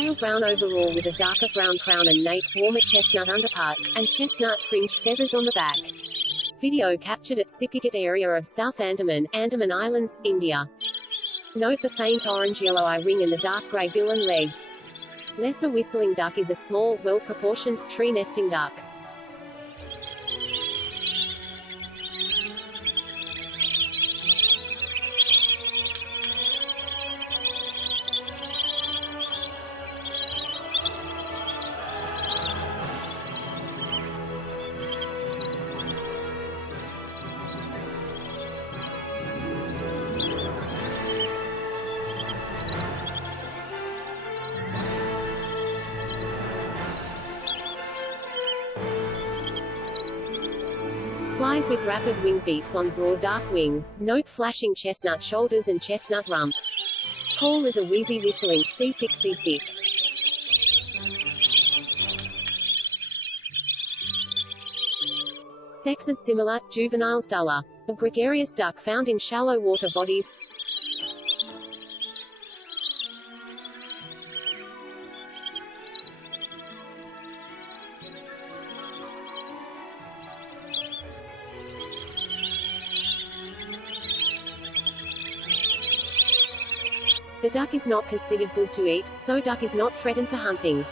Pale brown overall with a darker brown crown and nape, warmer chestnut underparts, and chestnut-fringed feathers on the back. Video captured at Seasick-seasick area of South Andaman, Andaman Islands, India. Note the faint orange-yellow eye ring and the dark grey bill and legs. Lesser whistling duck is a small, well-proportioned, tree-nesting duck. Flies with rapid wingbeats on broad dark wings. Note flashing chestnut shoulders and chestnut rump. Call is a wheezy whistling, seasick-seasick. Sexes similar, juveniles duller. A gregarious duck found in shallow water bodies. The duck is not considered good to eat, so duck is not threatened for hunting.